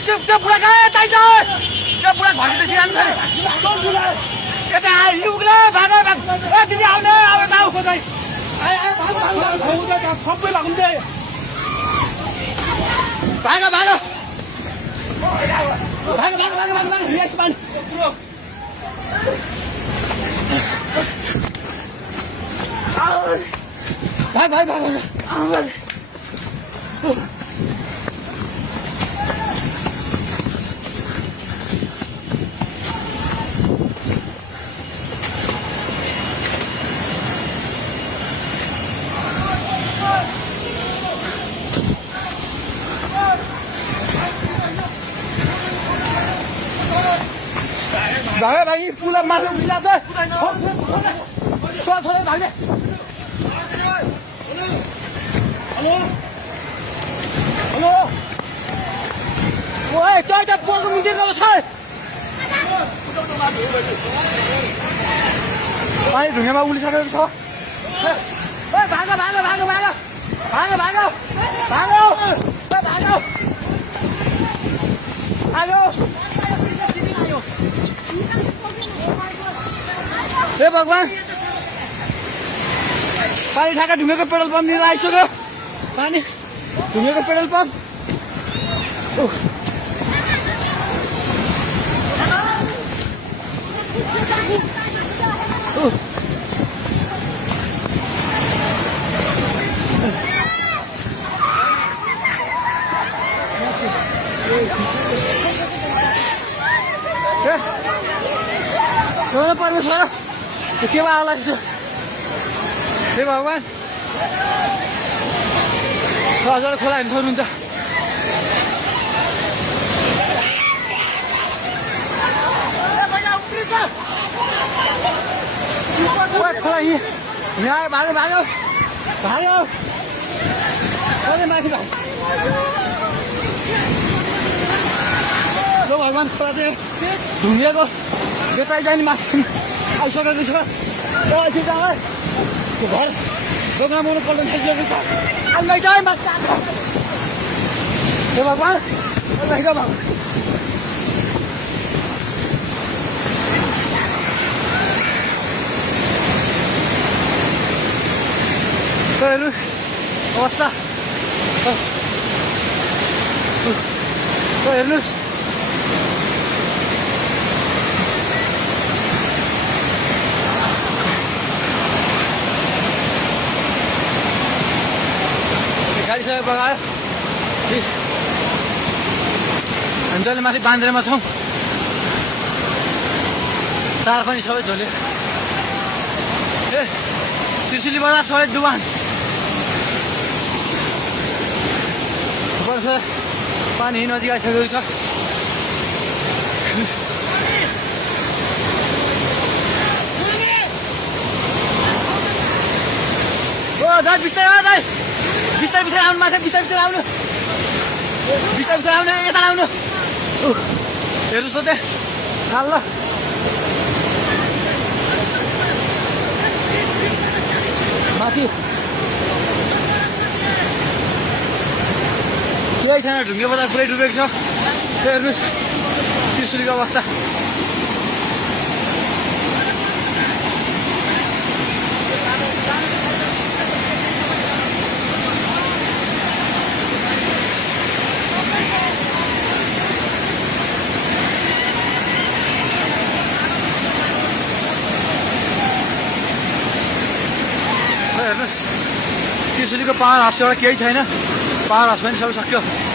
त्यो बुढा कहाँ यतै छ त्यो बुढा घरभित्र सिरान छ यता लुग्ला भाग भाग ए दिदी आउने अब गाउँ खोज्दै सबै भाग्दै भाग भाग भाग भाग भाग भाग भाग यस मान भाग भाग भाग भागे भागी पुला माथि मिला छ छोडे भाग्ने हेलो हेलो ओए त्यो त पोको मिन्दिर छ पानी ढुङ्गामा उलिसकेको छ ओए भाग भाग भाग भाग भाग भाग भाग भाग आयो हे भगवान पानी ठाका ढुङ्गेको पेट्रोल पम्प लिएर आइसक्यो पानी ढुङ्गेको पेट्रोल पम्प परमेश्वर के भयो हे भगवान हजुर खोला हेर्नु सक्नुहुन्छ खोला यहाँ भाग्यो भाग्यो भाग्यो माथि भाग्यो भगवान खोला चाहिँ ढुङ्गेको बेटाइ जाने माथि आइसकेको छ त्यो घर दोकान बनाउनु पल्ट थालिसकेको छ अलमाइ चाहिँ माथि हे भगवान अलमाइ भगवान हेर्नु अवस्था हेर्नुहोस् गाडी सबै बगायो हामी जसले माथि बान्द्रेमा छौँ तार पनि सबै झोल्यो ए त्रिशुली बजार सबै डुबान पानी नजिक आइसकेको छ ओ दाइ बिस्तारै दाइ बिस्तारै बिस्तारै आउनु माथि बिस्तारै बिस्तारै आउनु बिस्तारै बिस्तारै आउनु यता आउनु हेर्नुहोस् त त्यहाँ चाल ल माथि केही छैन ढुङ्गे बजार पुरै डुबेको छ हेर्नुहोस् त्रिशुलीको अवस्था हेर्नुहोस् त्रिशुलीको पावर हाउसबाट केही छैन पावर हाउस पनि सबै सक्यो